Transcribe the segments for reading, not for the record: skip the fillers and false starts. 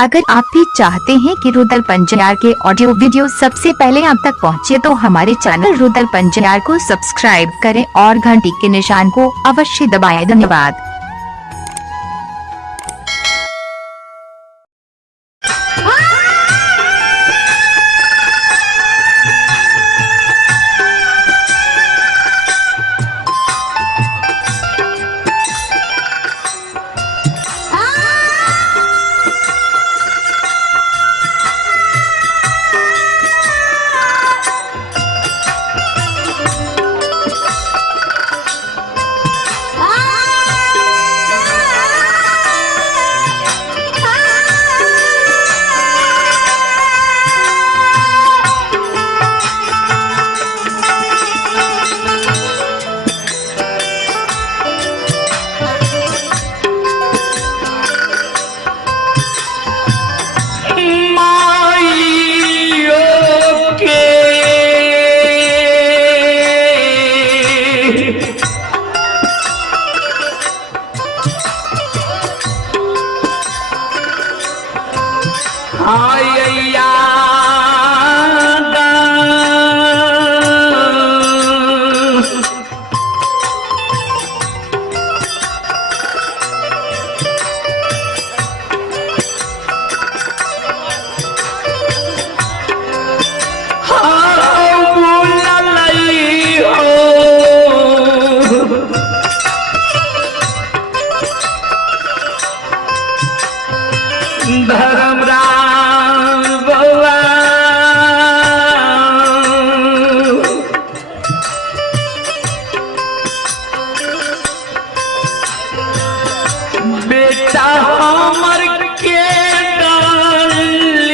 अगर आप भी चाहते हैं कि रुदल पंजयार के ऑडियो वीडियो सबसे पहले आप तक पहुंचे तो हमारे चैनल रुदल पंजयार को सब्सक्राइब करें और घंटी के निशान को अवश्य दबाएं। धन्यवाद। धर्मराज बउआ बेटा हमर के डालियो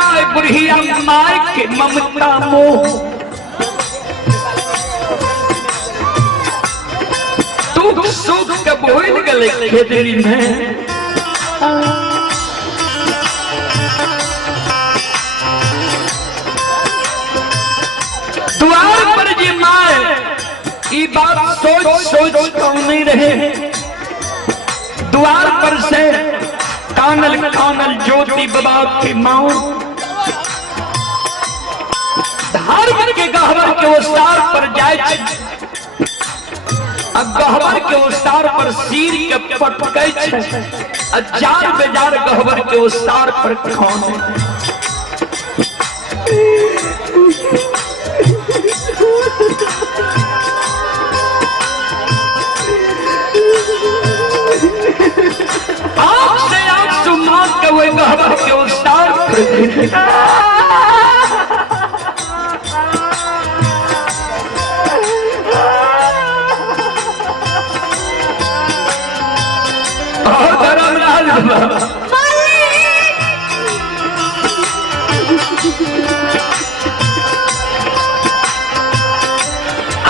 काय बुढ़िया माय के ममता मोह दुख सुख के भूल गले खेतरी में द्वार पर जी माए ये बात सोच सोच कौन नहीं रहे द्वार पर से कानल कानल ज्योति बाबा की माँ धार के गहवर के उस्तार पर जाए अब गहवर के उस्तार पर सिर के पटकै हजार बेजार गहवर के उस्तार पर कौन आपसे आप सुमान के वो गहवर के उस्तार पर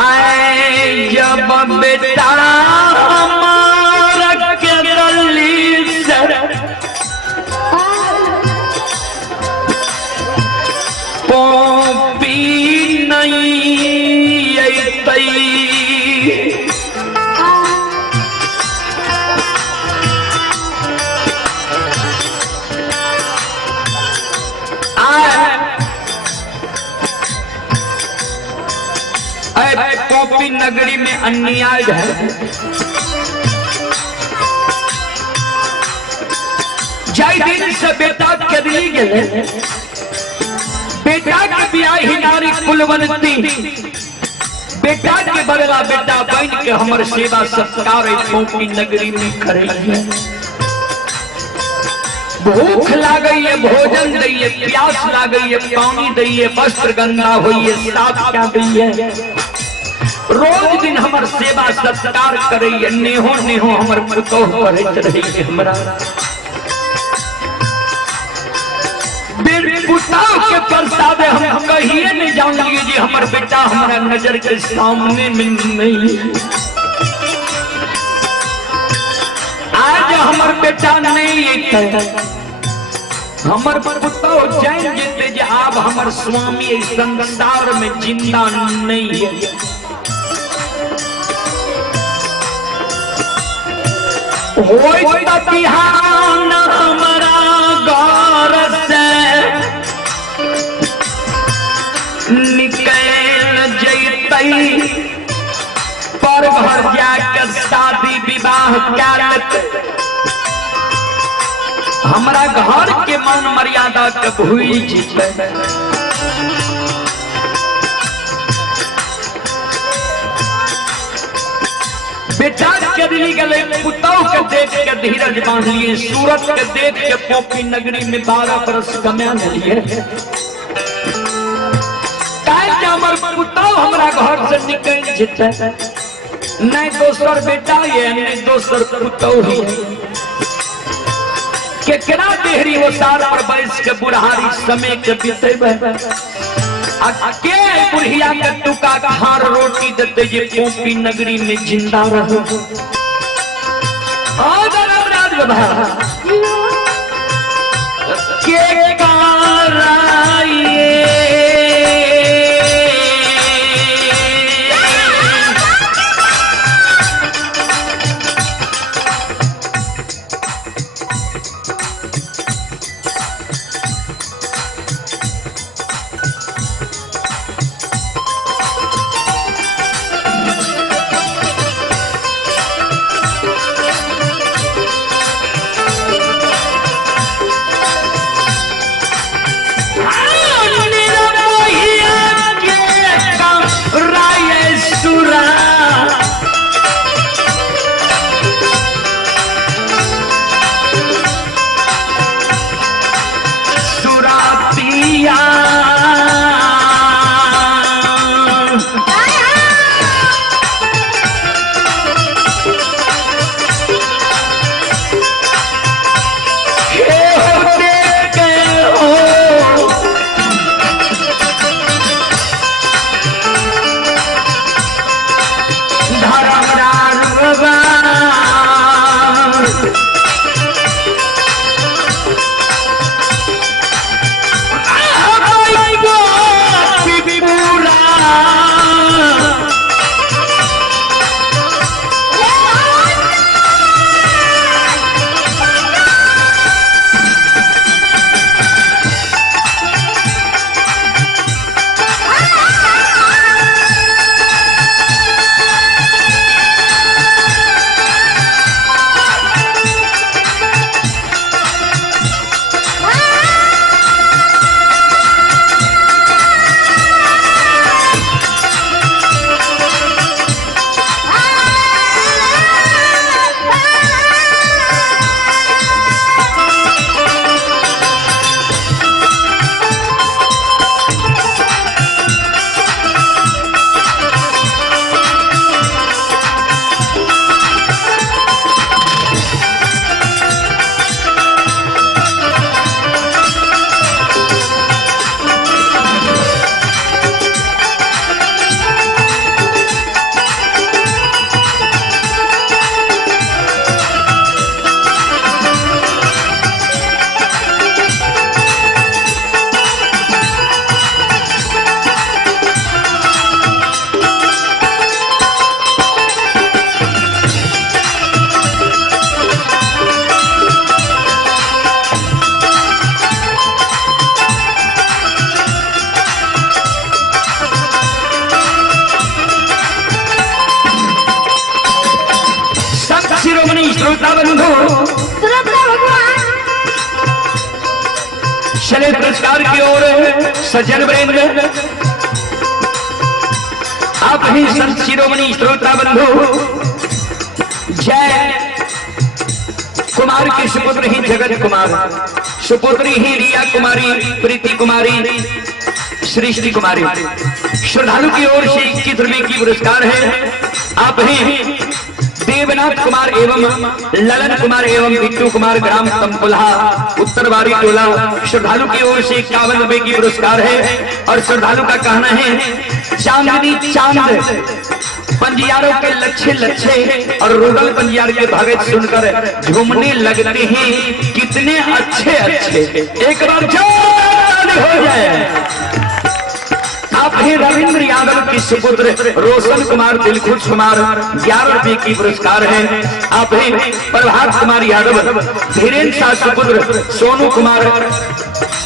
आए जब बेटा हमारा के गली से पोपी नहीं अतई पोपी नगरी में अन्याय है जय दिन से बेटा कदली गए बेटा के ब्याह ही नारी कुलवंती बेटा के बदला बेटा बन के हमारे सेवा सत्कार पोपी नगरी में करे भूख लागई है भोजन दइए प्यास लागई है पानी दइए वस्त्र गंगा होइए साथ क्या दइए रोज दिन हमर सेवा सत्कार करे नेहो नेहो हमर पुतोह करैत रही हमरा पुतोह के प्रसाद हम कहिए नहीं जानिए जी हमर बेटा हमारा नजर के सामने में नहीं आज हमर बेटा नहीं है हमर पुतोह जान जेते जे आप हमर स्वामी इस संसार में जिंदा नहीं है होई त बिहान हमारा घर से निकल जैतई पर घर जाकर शादी विवाह करत हमारा घर के मान मर्यादा के भूल जीते बेटा के दिली गले पुतोह के देख के धीरज बांध लिए सूरत के देख के पोपी नगरी में 12 बरस कमा लिए हमर पुतोह हमरा घर से निकल जेते नहीं दोसर बेटा ये नहीं दोसर पुतोह ही केकरा देहरी वो सार पर बैस के बुढ़ारी समय के बीतेबे के बुढ़िया के टुका खार रोटी देते ये पोपी नगरी में जिंदा रहो के कराइए श्रोता बंधु चले पुरस्कार की ओर सज्जन वृंद, आप ही संत शिरोमणि श्रोता बंधु जय कुमार के सुपुत्र ही जगत कुमार, सुपुत्री ही रिया कुमारी, प्रीति कुमारी, सृष्टि कुमारी। श्रद्धालु की ओर से 21 रुपए की पुरस्कार है। आप ही देवनाथ कुमार एवं ललन कुमार एवं बिट्टू कुमार, ग्राम तमकुल्हा, उत्तरवारी टोला। श्रद्धालु की ओर से 51 रुपए की पुरस्कार है। और श्रद्धालु का कहना है चांदनी चांद पंजियारों के लच्छे लच्छे और रुदल पंजियार के भगत सुनकर झूमने लगते हैं कितने अच्छे अच्छे। एक बार जोर हो जाए। आप ही रविंद्र यादव की सुपुत्र रोशन कुमार, दिलखुश कुमार 11 रुपए की पुरस्कार है। आप ही प्रभात कुमार यादव, धीरेन्द्र शाह सुपुत्र सोनू कुमार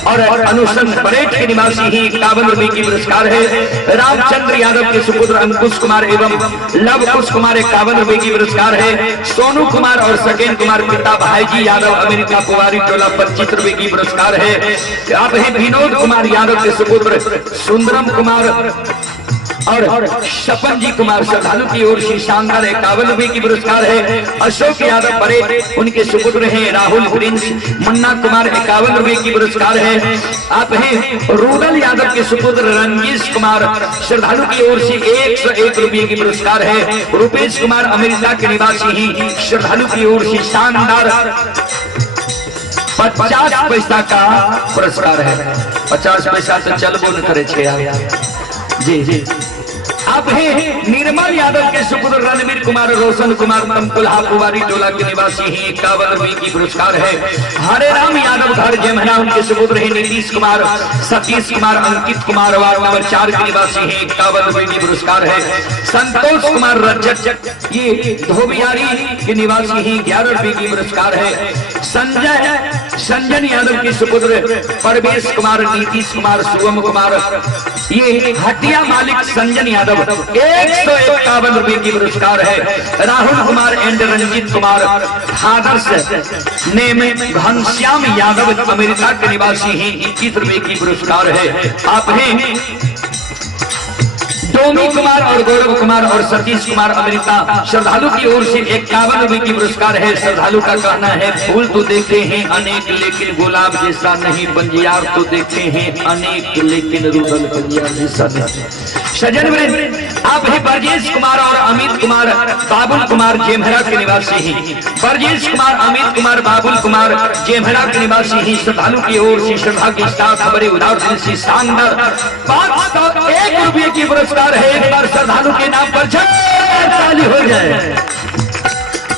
और अनुसन परेड के निवासी ही 51 रुपए की पुरस्कार है। रामचंद्र यादव के सुपुत्र अंकुश कुमार एवं लव कुश कुमार 51 रुपए की पुरस्कार है। सोनू कुमार और सकेन कुमार पिता भाईजी यादव, अमेरिका कुमारी टोला 25 रुपए की पुरस्कार है। आप ही विनोद कुमार यादव के सुपुत्र सुंदरम कुमार और शपन जी कुमार, श्रद्धालु की ओर से शानदार 51 रुपए की पुरस्कार है। अशोक यादव परे उनके सुपुत्र हैं राहुल प्रिंस, मुन्ना कुमार 51 रुपए की पुरस्कार है। आप हैं रुदल यादव के सुपुत्र रंगीश कुमार, श्रद्धालु की ओर से 101 रुपए की पुरस्कार है। रुपेश कुमार अमेरिका के निवासी ही, श्रद्धालु की ओर से शानदार 50 पैसा का पुरस्कार है। 50 पैसा तो चलबो न करे छे जी जी। आप हैं निर्मल यादव के सुपुत्र रणवीर कुमार, रोशन कुमार तमकुल्हा कुमारी टोला के निवासी ही 51 रुपए की पुरस्कार है। हरे राम यादव घर जमना उनके सुपुत्र है नीतीश कुमार, सतीश कुमार, अंकित कुमार वार्ड नंबर 4 के निवासी है 51 रुपए की पुरस्कार है। संतोष कुमार रजक ये धोबियारी के निवासी ही 11 रुपए की पुरस्कार है। संजन यादव के सुपुत्र परवेश कुमार, नीतीश कुमार, शिवम कुमार ये हटिया मालिक संजन यादव 151 रुपए की पुरस्कार है। Rahul Kumar and Ranjit Kumar father's name Ghanshyam Yadav America के निवासी हैं 21 रुपए की पुरस्कार है। आप हैं टोमी कुमार और गौरव कुमार और सतीश कुमार अमेरिका, श्रद्धालु की ओर से 51 रुपए की पुरस्कार है। श्रद्धालु का कहना है फूल तो देखते हैं अनेक लेकिन गुलाब जैसा नहीं, पंजियार तो देखते हैं अनेक लेकिन रुदल पंजियार जैसा नहीं। सज्जन वृंद, आप ही ब्रजेश कुमार और अमित कुमार, बाबुल कुमार जेमहरा के निवासी ही, ब्रजेश कुमार, अमित कुमार, बाबुल कुमार जेमहरा के निवासी ही, श्रद्धालु की ओर से श्रद्धा के साथ बड़े उदार दिल से शानदार 501 रुपए की पुरस्कार है। एक बार श्रद्धालु के नाम पर ताली हो जाए।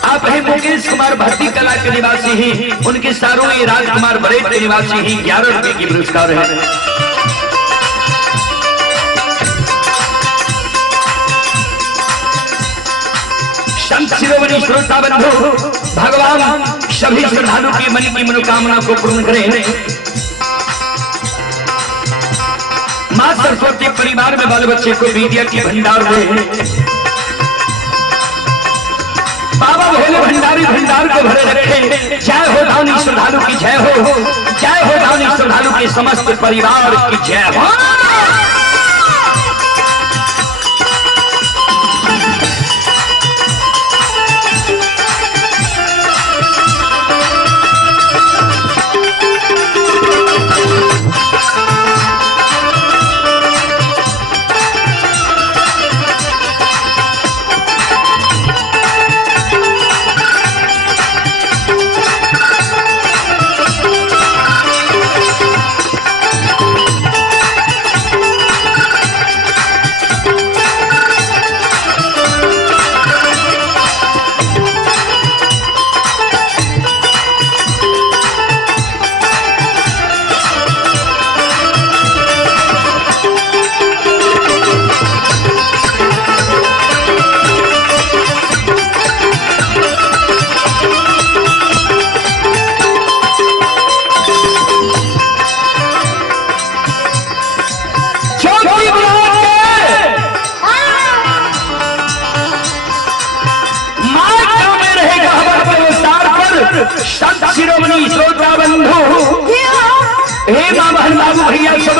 आप है मुकेश कुमार भक्ति कला के निवासी ही, उनके सारों राजकुमार बरेट के निवासी ही 11 रुपए की पुरस्कार है। संत शिरोमणि श्रोता बंधु भगवान सभी श्रद्धालु की मन की मनोकामना को पूर्ण करें। मां सरस्वती परिवार में बाल बच्चे को विद्या की भंडार दे। बाबा भोले भंडारी भंडार को भरे रखे। जय हो दानी श्रद्धालु की जय हो, जय हो दानी श्रद्धालु के समस्त परिवार की जय हो। बाबू भैया सब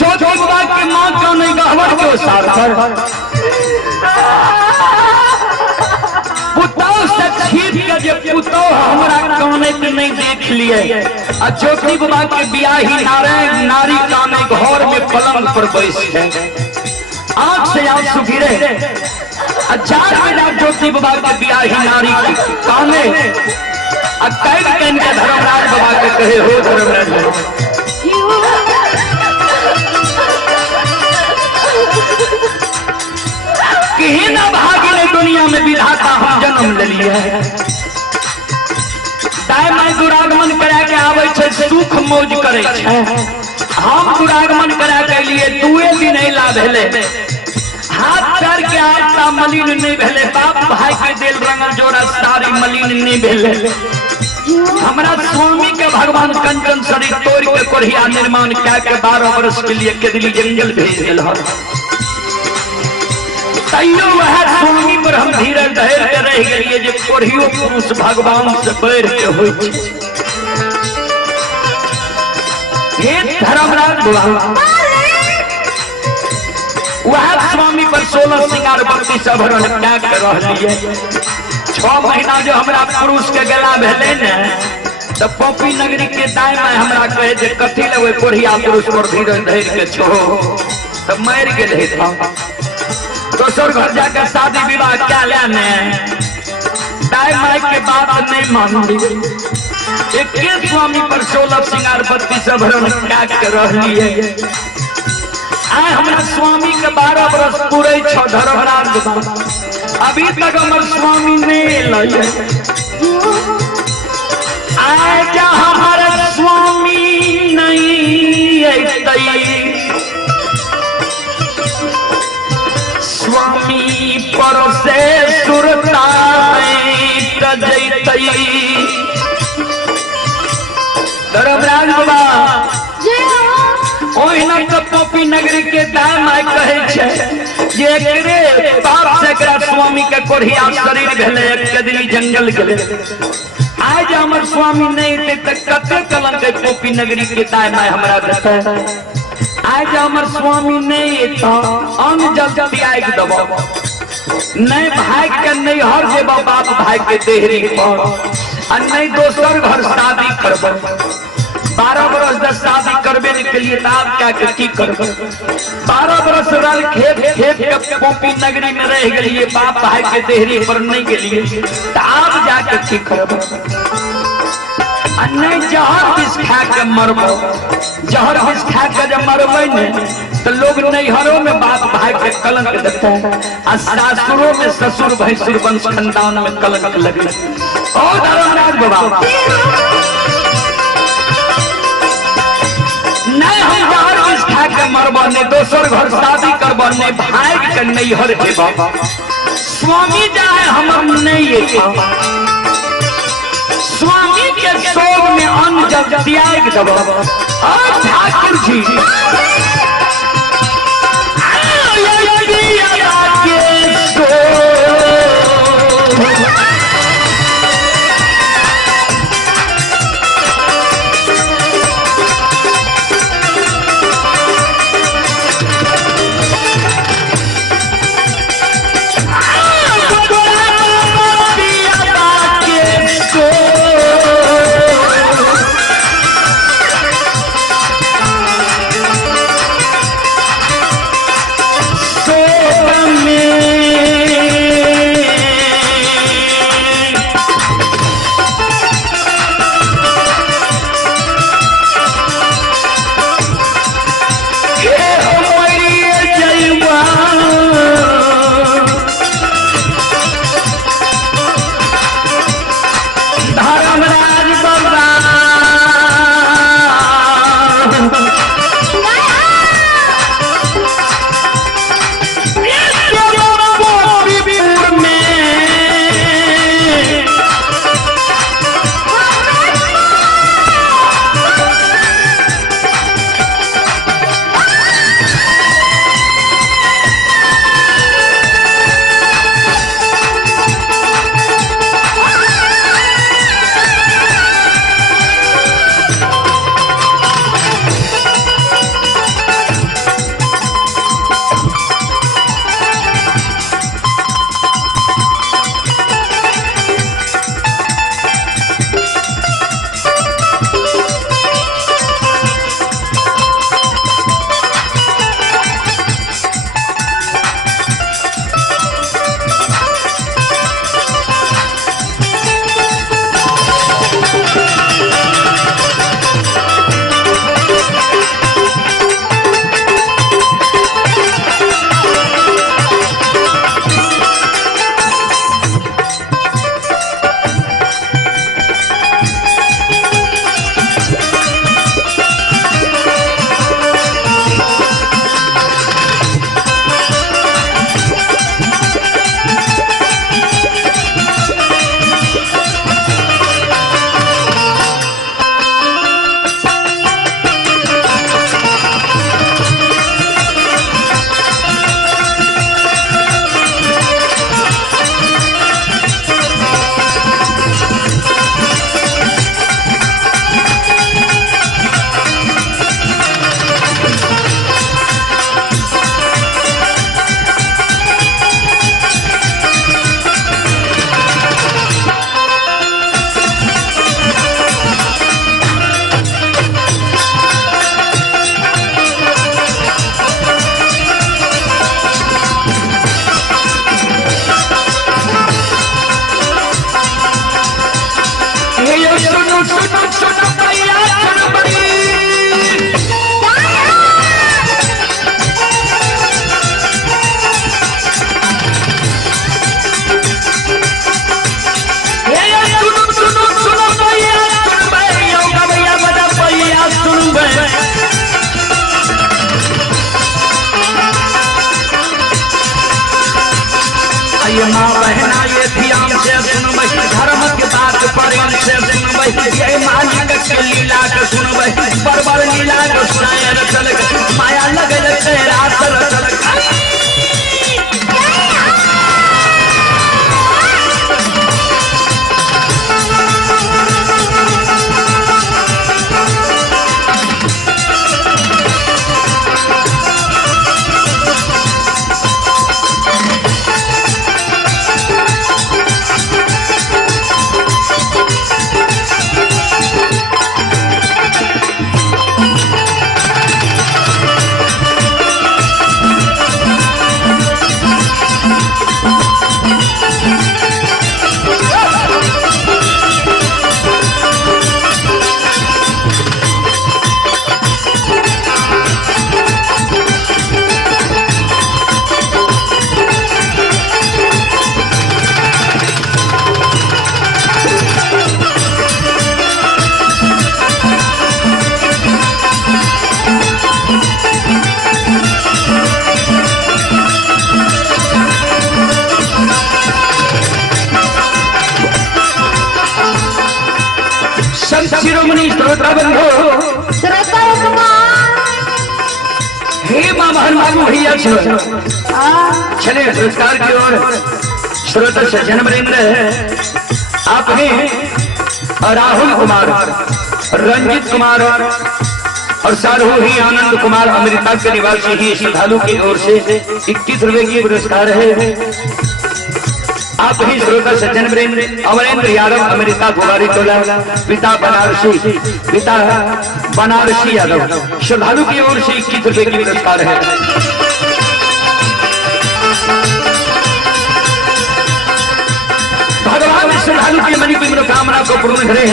जो बाबा के माँ क्यों नहीं गहवर क्यों सार पुतौ से छीट के जे पुतौ हमरा काने के नहीं देख लिए आ ज्योति बाबा के बियाही नारी काने घर में पलंग पर बैठ है आंख से आंसू गिरे हजार बजा ज्योति बाबा के बियाही नारी काने आ कैद के धर्मराज बाबा के कहे हो धर्मराज कहीं ना भागी ने दुनिया में विधाता हम जन्म ले लिए दाई माई दुरागमन करा के आवे छे सुख मौज करे छे हम दुरागमन करा के लिए दुए दिन अला भेले हाथ पैर के आटा मलिन नहीं भेले बाप भाई के दिल रंगल जोड़ा सारी मलिन नहीं भेले हमरा स्वामी के भगवान कंचन शरीर तोड़ के कोढ़िया निर्माण क्या के 12 वर्ष के लिए केदली जंगल भेज दिल तैयो वह स्वामी पर हम धीरज धैर्य के रह गए जे कोढ़ियो पुरुष भगवान से बैर के होय हे धर्मराज बाबा वह स्वामी पर 16 सिंगार बत्ती सब हरण त्याग के रह लिए 6 महीना जो हमरा पुरुष के गला भेले ने तो पोपी नगरी के दाई में हमरा कहे जे कथी लेवे कोढ़िया पुरुष पर धीरज धैर्य के छो तो मर गेल था दोसर घर जाकर शादी विवाह क्या लेने दाई माई के बात नहीं मान ली एक स्वामी पर 16 सिंगार बत्ती सब हरण त्याग के रह लिए आए हमारा स्वामी के 12 वर्ष पूरे छो धर्मराज अभी तक हमारे स्वामी नहीं लगे आए जा हमारे स्वामी नहीं अतई स्वामी पर से सुरता जैतई धर्मराज बाबा ओहिना तो पोपी नगरी के दाई माई कहे छे जे एकरे बाप से एकरा स्वामी के कोढ़िया शरीर भेले एक कदली जंगल गेले आज हमर स्वामी नहीं थे त कते कलंक है पोपी नगरी के दाई माई हमरा देते आज हमर स्वामी नहीं तो अन जल्दी आग दबो नहीं भाई के नहीं हर जे बाप भाई के देहरी पर और नहीं दोसर घर शादी करबो 12 वर्ष तक शादी करबे के लिए आप क्या की करबो 12 वर्ष रल खेत के पोपी नगरी में रह गए बाप भाई के देहरी पर नहीं के लिए तो आप जाके की करबो नहीं जहर विष खा के मरबो जहर विष खा के जब मरबे ने तो लोग नैहरों में बाप भाई के कलंक देते हैं और सासुरों में ससुर भैंसुर वंश खानदान में कलंक लगे ओ धर्मराज बाबा नहीं हम जहर विष खा के मरबो ने दोसर घर शादी करबो ने भाई के नैहर जेबो स्वामी जाए हमर नहीं स्वामी के सोग में अन्न जब त्याग दबो ठाकुर जी आइए माँ बहना ये ध्यान से सुनबै, धर्म के बात प्रेम से सुनबै, ये मालिक के लीला के सुनबै, बरबर लीला के सुनाए रचल, माया लगल तेरा रचल। शिरोमणि श्रोता बंधु, हे माँ बहन बाबू भैया चले पुरस्कार की ओर। श्रोता सज्जन वृंद, आप हैं राहुल कुमार, रंजित कुमार और सारू ही आनंद कुमार अमेरिका के निवासी ही श्रद्धालु की ओर से 21 रुपए की पुरस्कार है। आप ही श्रोता सज्जन वृंद, अमरेंद्र यादव अमेरिका गुवारी टोला, पिता बनारसी यादव, श्रद्धालु की ओर से 21 रुपए की पुरस्कार है। भगवान श्रद्धालु की मनी की मनोकामना को पूर्ण करे।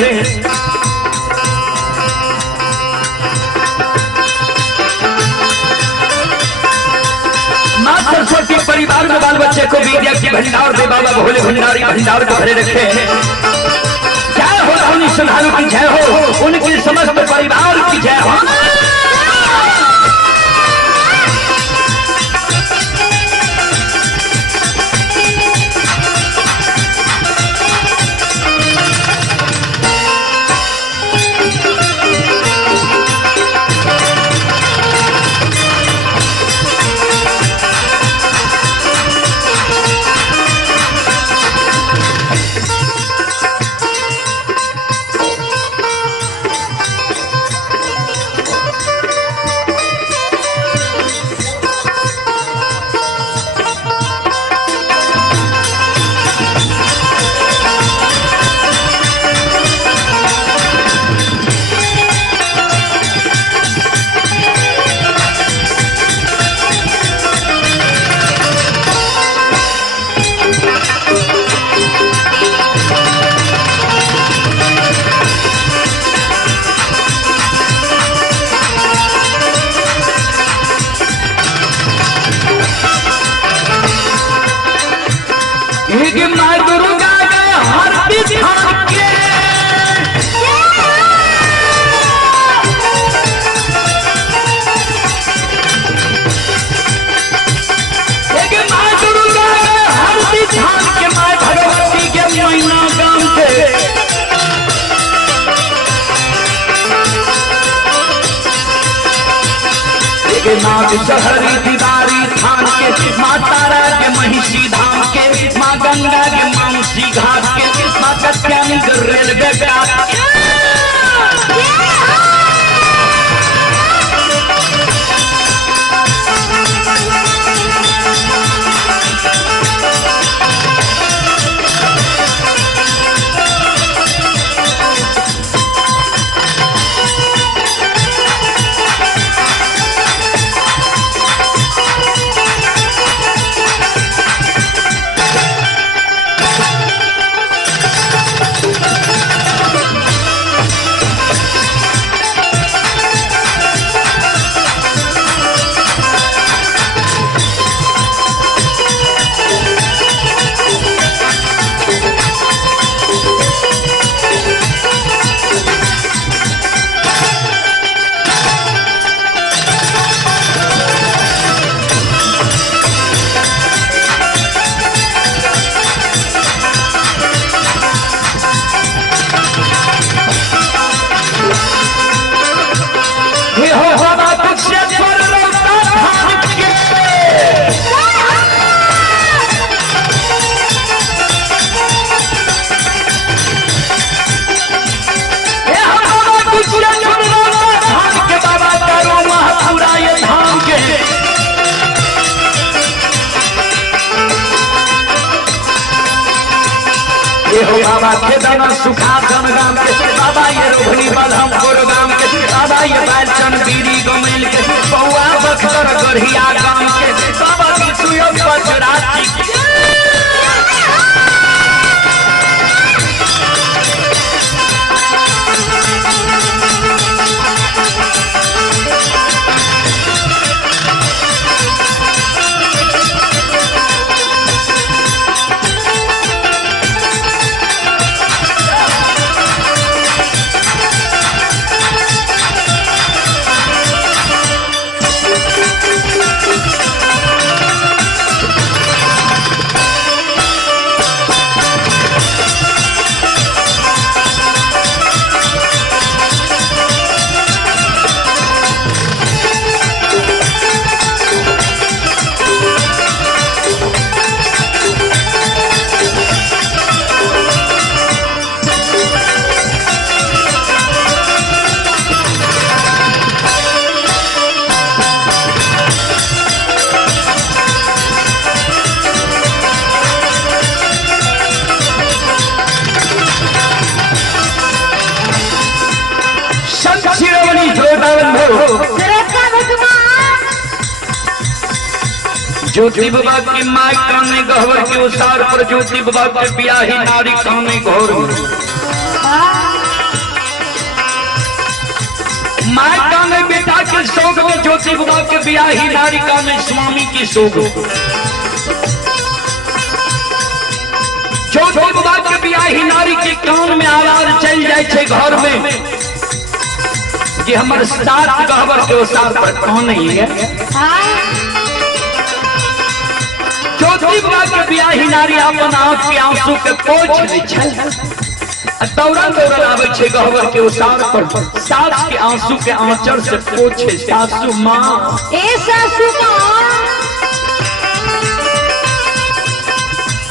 माँ सरस्वती परिवार में बाल बच्चे को विद्या की भंडार दे, बाबा भोले भंडारी भंडार को भरे रखे। जय हो राहुल श्रद्धालु की जय हो, उनके समस्त परिवार की जय हो। माँ दुर्गा के हर बिछान के माँ दुर्गा के हर बिछान के, माँ भगवती के मैना गाम के। माँ विषहरी दीवारी थान के, माँ तारा के महिषी धाम के, माँ गंगा के मानसी घाट के, माँ कत्यानी के रेलवे घाट के। ये हो बाबा के दाना सुखासन गाम के बाबा ये रोहनी बलहमपुर गाम के बाबा ये बालचन बीरी गोमिल के बउआ बख्तर गढ़िया गाम के बाबा की सुयो बजराती ज्योति बाबा की माई काने गहवर के उसार पर ज्योति बाबा के ब्याही नारी काने घोर माई काने बेटा के शोक में ज्योति बाबा के ब्याही नारी काने स्वामी की शोक ज्योति बाबा के ब्याही नारी के कान में आवाज चल जाए घर में कि हमर साथ गहवर के उसार पर कौन नहीं है ज्योति बाबा के ब्याही नारी अपन आंख के आंसू के पोंछ लै छै दौड़ल दौड़ल आवे छै गहवर के उसार पर सास के आंसू के आंचर से पोछे सासू माँ ए सासू माँ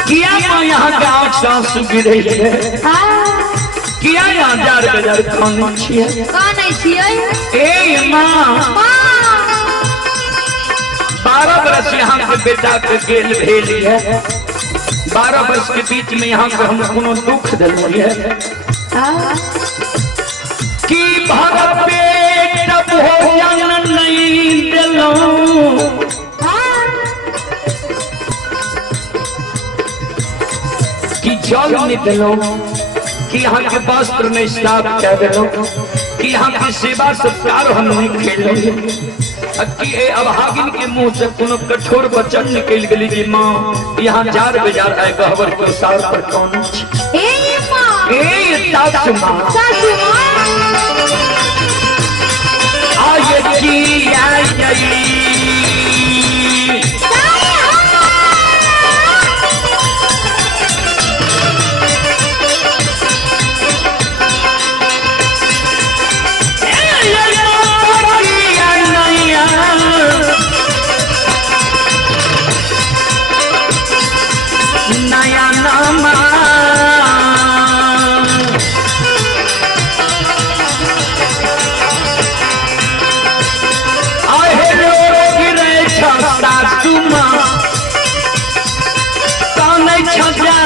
किया माँ यहाँ के आंख से आंसू गिरे किया यहाँ जार गजार खाने छियै ए माँ 12 वर्ष यहाँ के बेटा के गेल भेल है 12 वर्ष के बीच में यहाँ के हम कोनो दुख दिलिए कि भर पेट भोजन नहीं दिलौं कि जल नहीं दिलौं कि यहाँ के वस्त्र नहीं साफ कर दिलौं कि यहाँ की सेवा सत्कार हम नहीं खेल अभागिन के मुंह से कोनो कठोर वचन निकल गई कि माँ यहाँ जार बेजार आए गहवर के सार पर कौन सासू माँ आये की आई नया नामा सासू माँ कौन छजा